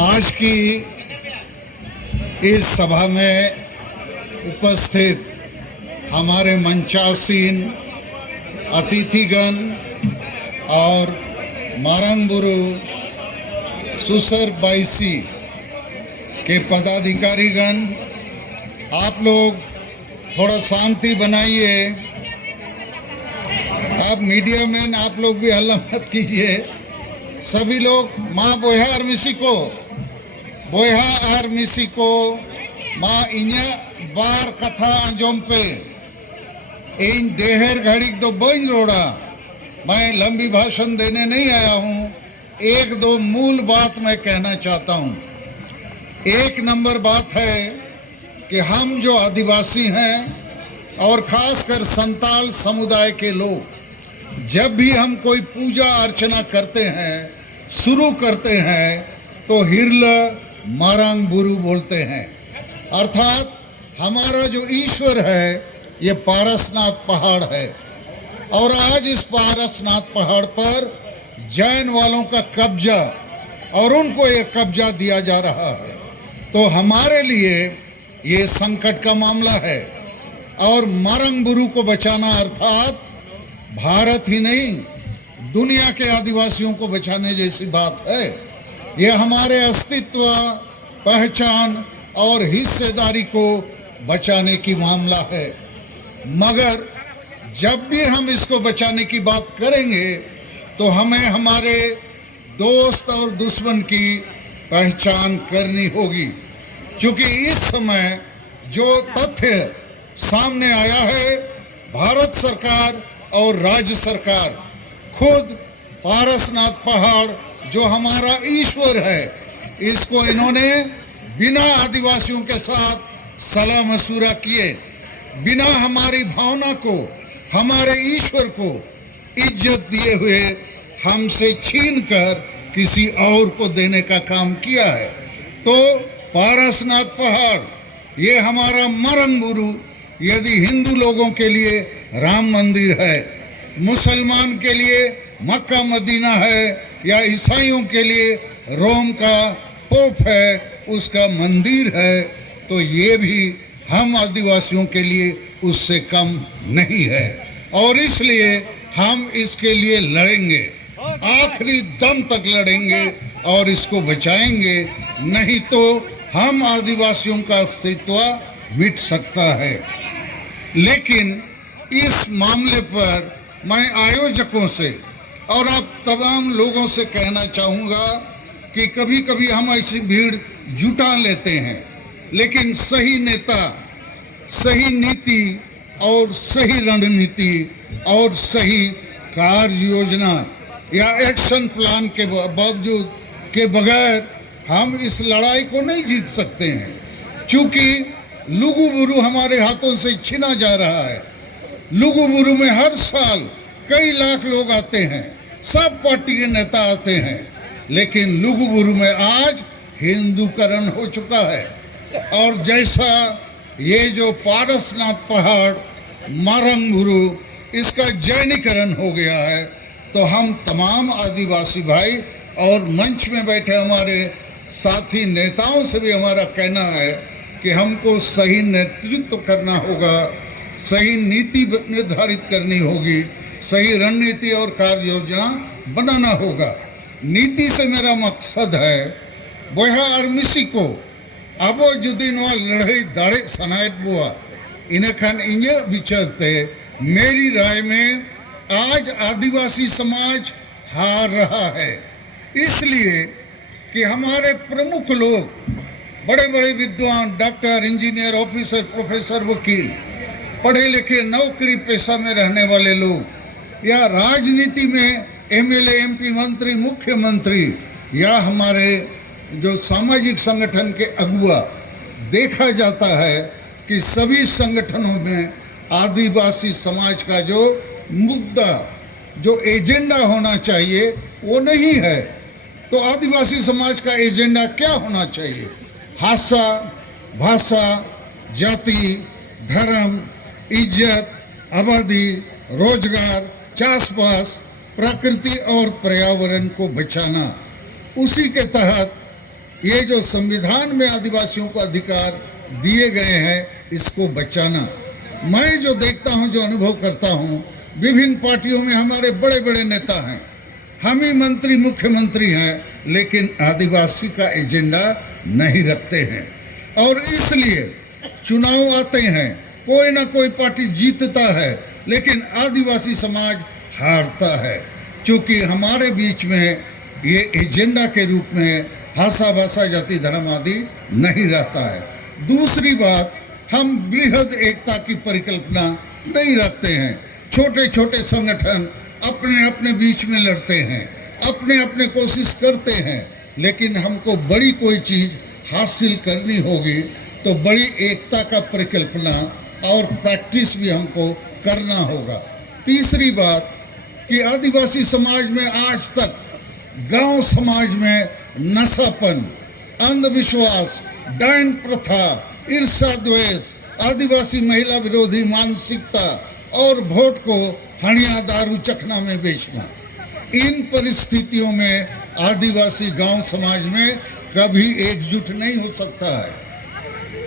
आज की इस सभा में उपस्थित हमारे मंचासीन अतिथिगण और मारंगबुरु सुसर बाईसी के पदाधिकारीगण, आप लोग थोड़ा शांति बनाइए। आप मीडिया मैन, आप लोग भी हल्ला मत कीजिए। सभी लोग माँ बोया आर मिसी को माँ इन्या बार कथा अंजोम पे इन देहर घड़ी दो बन रोड़ा। मैं लंबी भाषण देने नहीं आया हूँ। एक दो मूल बात मैं कहना चाहता हूँ। एक नंबर बात है कि हम जो आदिवासी हैं और खासकर संताल समुदाय के लोग, जब भी हम कोई पूजा अर्चना करते हैं, शुरू करते हैं, तो हिरल मारंगबुरु बोलते हैं। अर्थात हमारा जो ईश्वर है ये पारसनाथ पहाड़ है और आज इस पारसनाथ पहाड़ पर जैन वालों का कब्जा और उनको ये कब्जा दिया जा रहा है। तो हमारे लिए ये संकट का मामला है और मारंगबुरु को बचाना अर्थात भारत ही नहीं, दुनिया के आदिवासियों को बचाने जैसी बात है। यह हमारे अस्तित्व, पहचान और हिस्सेदारी को बचाने की मामला है। मगर जब भी हम इसको बचाने की बात करेंगे तो हमें हमारे दोस्त और दुश्मन की पहचान करनी होगी, क्योंकि इस समय जो तथ्य सामने आया है, भारत सरकार और राज्य सरकार खुद पारसनाथ पहाड़ जो हमारा ईश्वर है, इसको इन्होंने बिना आदिवासियों के साथ सलाह मशूरा किए, बिना हमारी भावना को, हमारे ईश्वर को इज्जत दिए हुए हमसे छीनकर किसी और को देने का काम किया है। तो पारसनाथ पहाड़ ये हमारा मारंगबुरु यदि हिंदू लोगों के लिए राम मंदिर है, मुसलमान के लिए मक्का मदीना है, या ईसाइयों के लिए रोम का पोप है, उसका मंदिर है, तो ये भी हम आदिवासियों के लिए उससे कम नहीं है। और इसलिए हम इसके लिए लड़ेंगे, आखिरी दम तक लड़ेंगे और इसको बचाएंगे। नहीं तो हम आदिवासियों का अस्तित्व मिट सकता है। लेकिन इस मामले पर मैं आयोजकों से और आप तमाम लोगों से कहना चाहूँगा कि कभी कभी हम ऐसी भीड़ जुटा लेते हैं, लेकिन सही नेता, सही नीति और सही रणनीति और सही कार्य योजना या एक्शन प्लान के बावजूद के बगैर हम इस लड़ाई को नहीं जीत सकते हैं, क्योंकि लुगुबुरु हमारे हाथों से छीना जा रहा है। लुगुबुरु में हर साल कई लाख लोग आते हैं, सब पार्टी के नेता आते हैं, लेकिन लुगुबुरु में आज हिंदूकरण हो चुका है। और जैसा ये जो पारसनाथ पहाड़ मारंगबुरु इसका जैनीकरण हो गया है, तो हम तमाम आदिवासी भाई और मंच में बैठे हमारे साथी नेताओं से भी हमारा कहना है कि हमको सही नेतृत्व करना होगा, सही नीति निर्धारित करनी होगी, सही रणनीति और कार्य योजना बनाना होगा। नीति से मेरा मकसद है बोया और मिसी को अब जुदी नवा लड़ाई दाड़े सनायत बुआ इनखान इन्हें विचारते मेरी राय में आज आदिवासी समाज हार रहा है, इसलिए कि हमारे प्रमुख लोग, बड़े बड़े विद्वान, डॉक्टर, इंजीनियर, ऑफिसर, प्रोफेसर, वकील, पढ़े लिखे नौकरी पेशा में रहने वाले लोग, या राजनीति में एमएलए, एमपी, मंत्री, मुख्यमंत्री, या हमारे जो सामाजिक संगठन के अगुआ, देखा जाता है कि सभी संगठनों में आदिवासी समाज का जो मुद्दा, जो एजेंडा होना चाहिए वो नहीं है। तो आदिवासी समाज का एजेंडा क्या होना चाहिए? भाषा, जाति, धर्म, इज्जत, आबादी, रोजगार, चासबास, प्रकृति और पर्यावरण को बचाना। उसी के तहत ये जो संविधान में आदिवासियों को अधिकार दिए गए हैं, इसको बचाना। मैं जो देखता हूं, जो अनुभव करता हूं, विभिन्न पार्टियों में हमारे बड़े बड़े नेता हैं, हम ही मंत्री मुख्यमंत्री हैं, लेकिन आदिवासी का एजेंडा नहीं रखते हैं। और इसलिए चुनाव आते हैं, कोई ना कोई पार्टी जीतता है, लेकिन आदिवासी समाज हारता है, क्योंकि हमारे बीच में ये एजेंडा के रूप में भाषा भाषा जाति धर्म आदि नहीं रहता है। दूसरी बात, हम बृहद एकता की परिकल्पना नहीं रखते हैं। छोटे छोटे संगठन अपने अपने बीच में लड़ते हैं, अपने अपने कोशिश करते हैं, लेकिन हमको बड़ी कोई चीज़ हासिल करनी होगी तो बड़ी एकता का परिकल्पना और प्रैक्टिस भी हमको करना होगा। तीसरी बात कि आदिवासी समाज में आज तक गांव समाज में नशापन, अंधविश्वास, डायन प्रथा, ईर्ष्या द्वेष, आदिवासी महिला विरोधी मानसिकता और वोट को हणिया दारू चखना में बेचना, इन परिस्थितियों में आदिवासी गांव समाज में कभी एकजुट नहीं हो सकता है।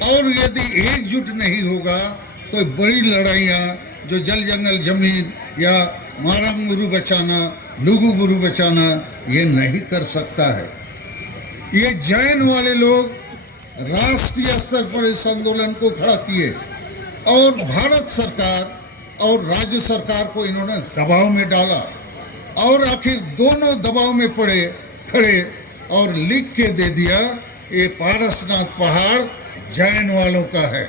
और यदि एकजुट नहीं होगा तो बड़ी लड़ाइयाँ, जो जल जंगल जमीन या मारंग गुरु बचाना, लुगु गुरु बचाना, ये नहीं कर सकता है। ये जैन वाले लोग राष्ट्रीय स्तर पर इस आंदोलन को खड़ा किए और भारत सरकार और राज्य सरकार को इन्होंने दबाव में डाला और आखिर दोनों दबाव में पड़े खड़े और लिख के दे दिया, ये पारसनाथ पहाड़ जैन वालों का है।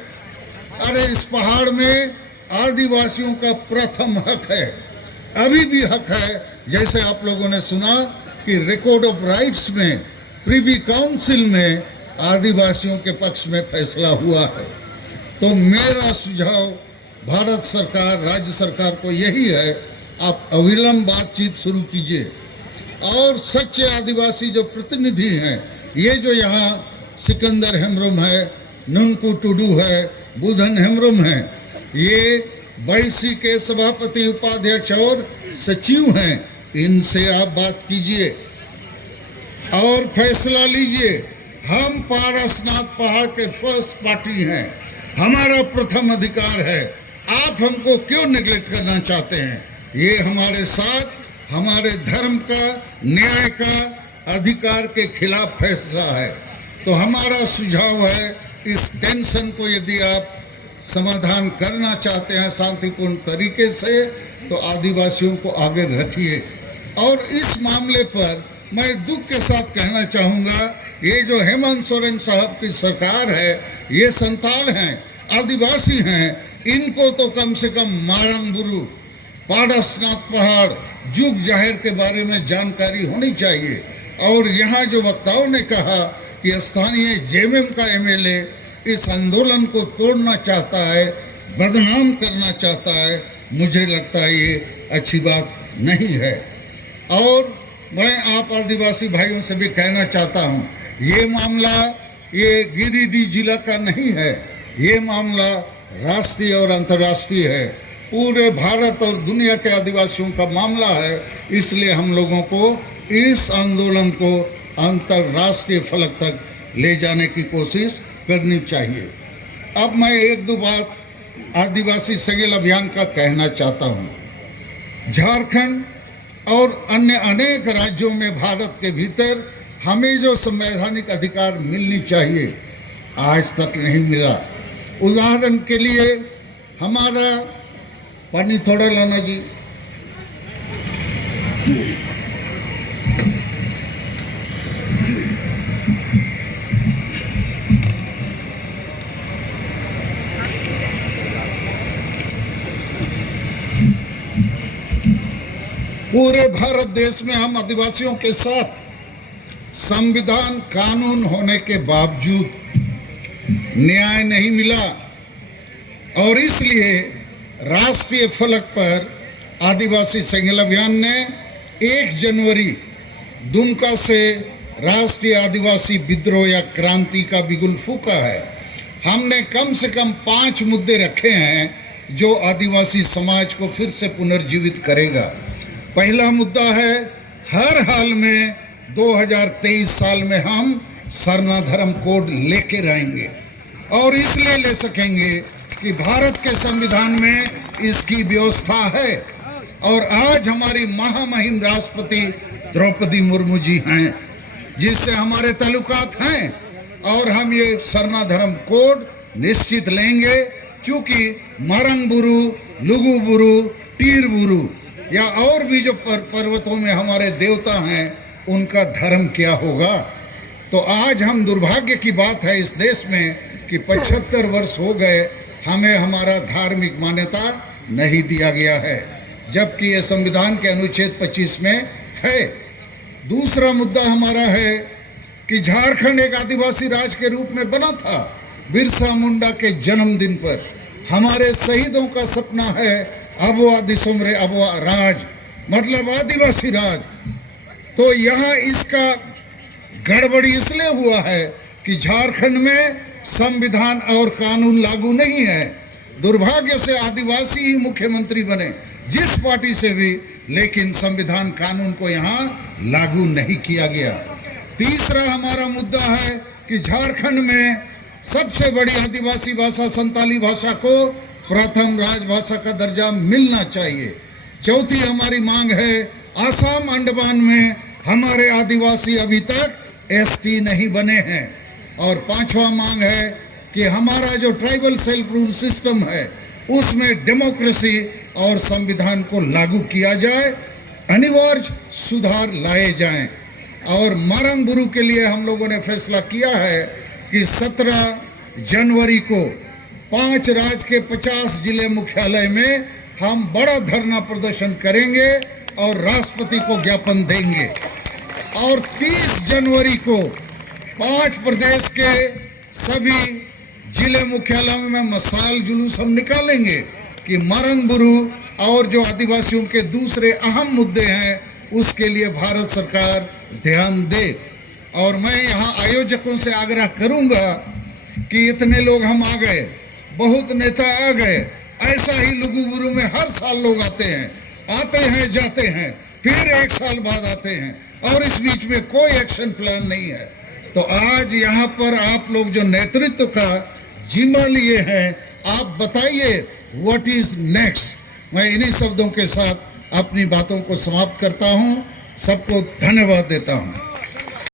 अरे इस पहाड़ में आदिवासियों का प्रथम हक है, अभी भी हक है। जैसे आप लोगों ने सुना कि रिकॉर्ड ऑफ राइट्स में प्रिवी काउंसिल में आदिवासियों के पक्ष में फैसला हुआ है। तो मेरा सुझाव भारत सरकार, राज्य सरकार को यही है, आप अविलंब बातचीत शुरू कीजिए और सच्चे आदिवासी जो प्रतिनिधि हैं, ये जो यहाँ सिकंदर हेम्ब्रोम है, नुनकू टुडू है, बुधन हेम्ब्रोम है, ये बैसी के सभापति, उपाध्यक्ष और सचिव हैं, इनसे आप बात कीजिए और फैसला लीजिए। हम पारसनाथ पहाड़ के फर्स्ट पार्टी हैं, हमारा प्रथम अधिकार है, आप हमको क्यों निगलेक्ट करना चाहते हैं? ये हमारे साथ हमारे धर्म का, न्याय का, अधिकार के खिलाफ फैसला है। तो हमारा सुझाव है, इस टेंशन को यदि आप समाधान करना चाहते हैं शांतिपूर्ण तरीके से, तो आदिवासियों को आगे रखिए। और इस मामले पर मैं दुख के साथ कहना चाहूँगा, ये जो हेमंत सोरेन साहब की सरकार है, ये संताल हैं, आदिवासी हैं, इनको तो कम से कम मारंगबुरु, पारसनाथ पहाड़, जुग जाहिर के बारे में जानकारी होनी चाहिए। और यहाँ जो वक्ताओं ने कहा कि स्थानीय जेएमएम का एमएलए इस आंदोलन को तोड़ना चाहता है, बदनाम करना चाहता है, मुझे लगता है ये अच्छी बात नहीं है। और मैं आप आदिवासी भाइयों से भी कहना चाहता हूँ, ये मामला ये गिरिडीह जिला का नहीं है, ये मामला राष्ट्रीय और अंतर्राष्ट्रीय है, पूरे भारत और दुनिया के आदिवासियों का मामला है। इसलिए हम लोगों को इस आंदोलन को अंतर्राष्ट्रीय फलक तक ले जाने की कोशिश करनी चाहिए। अब मैं एक दो बात आदिवासी सेगेल अभियान का कहना चाहता हूँ। झारखंड और अन्य अनेक राज्यों में भारत के भीतर हमें जो संवैधानिक अधिकार मिलनी चाहिए, आज तक नहीं मिला। उदाहरण के लिए हमारा, पानी थोड़ा लाना जी, पूरे भारत देश में हम आदिवासियों के साथ संविधान कानून होने के बावजूद न्याय नहीं मिला और इसलिए राष्ट्रीय फलक पर आदिवासी सेगेल अभियान ने 1 जनवरी दुमका से राष्ट्रीय आदिवासी विद्रोह या क्रांति का बिगुल फूंका है। हमने कम से कम 5 मुद्दे रखे हैं जो आदिवासी समाज को फिर से पुनर्जीवित करेगा। पहला मुद्दा है, हर हाल में 2023 साल में हम सरना धर्म कोड लेकर आएंगे और इसलिए ले सकेंगे कि भारत के संविधान में इसकी व्यवस्था है। और आज हमारी महामहिम राष्ट्रपति द्रौपदी मुर्मू जी हैं जिससे हमारे ताल्लुकात हैं और हम ये सरना धर्म कोड निश्चित लेंगे। चूंकि मारंगबुरु, लुगुबुरु, टीरबुरु या और भी जो पर्वतों में हमारे देवता हैं उनका धर्म क्या होगा। तो आज हम दुर्भाग्य की बात है इस देश में कि 75 वर्ष हो गए हमें हमारा धार्मिक मान्यता नहीं दिया गया है, जबकि ये संविधान के अनुच्छेद 25 में है। दूसरा मुद्दा हमारा है कि झारखंड एक आदिवासी राज्य के रूप में बना था। बिरसा मुंडा के जन्मदिन पर हमारे शहीदों का सपना है अबवा दिसुमरे अबवा राज, मतलब आदिवासी राज। तो यहाँ इसका गड़बड़ी इसलिए हुआ है कि झारखंड में संविधान और कानून लागू नहीं है। दुर्भाग्य से आदिवासी ही मुख्यमंत्री बने जिस पार्टी से भी, लेकिन संविधान कानून को यहाँ लागू नहीं किया गया। तीसरा हमारा मुद्दा है कि झारखंड में सबसे बड़ी आदिवासी भाषा संताली भाषा को प्रथम राजभाषा का दर्जा मिलना चाहिए। चौथी हमारी मांग है आसाम अंडमान में हमारे आदिवासी अभी तक एसटी नहीं बने हैं। और पांचवा मांग है कि हमारा जो ट्राइबल सेल्फ रूल सिस्टम है उसमें डेमोक्रेसी और संविधान को लागू किया जाए, अनिवार्य सुधार लाए जाएं। और मारंगबुरु के लिए हम लोगों ने फैसला किया है कि 17 जनवरी को 5 राज्य के 50 जिले मुख्यालय में हम बड़ा धरना प्रदर्शन करेंगे और राष्ट्रपति को ज्ञापन देंगे। और 30 जनवरी को 5 प्रदेश के सभी जिले मुख्यालयों में मसाल जुलूस हम निकालेंगे कि मारंगबुरु और जो आदिवासियों के दूसरे अहम मुद्दे हैं उसके लिए भारत सरकार ध्यान दे। और मैं यहाँ आयोजकों से आग्रह करूँगा कि इतने लोग हम आ गए, बहुत नेता आ गए, ऐसा ही लुगुबुरु में हर साल लोग आते हैं जाते हैं, फिर 1 साल बाद आते हैं और इस बीच में कोई एक्शन प्लान नहीं है। तो आज यहाँ पर आप लोग जो नेतृत्व का जिम्मा लिए हैं, आप बताइए व्हाट इज नेक्स्ट। मैं इन्हीं शब्दों के साथ अपनी बातों को समाप्त करता हूँ। सबको धन्यवाद देता हूँ।